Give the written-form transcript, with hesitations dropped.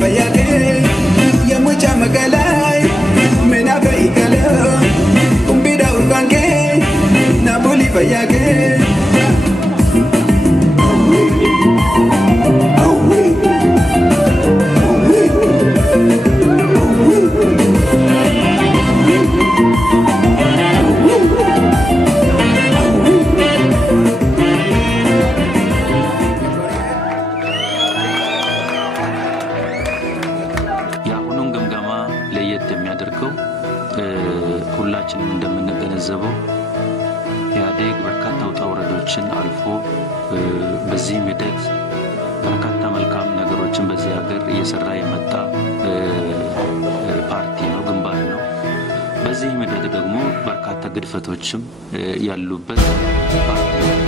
fayake yamucha magalai mena faikala kumbida urbange nabuli fayake ሁላችንም እንደምንገነዘበው ያደግ በርካታ ወጣወረዶችን አልፎ በዚህ ሂደት በርካታ መልካም ነገሮችን በዚህ ሀገር እየሰራ የመጣ ፓርቲ ነው ግንባር ነው በዚህ ሂደት ደግሞ በርካታ ግድፈቶችም ያሉበት ፓርቲ ነው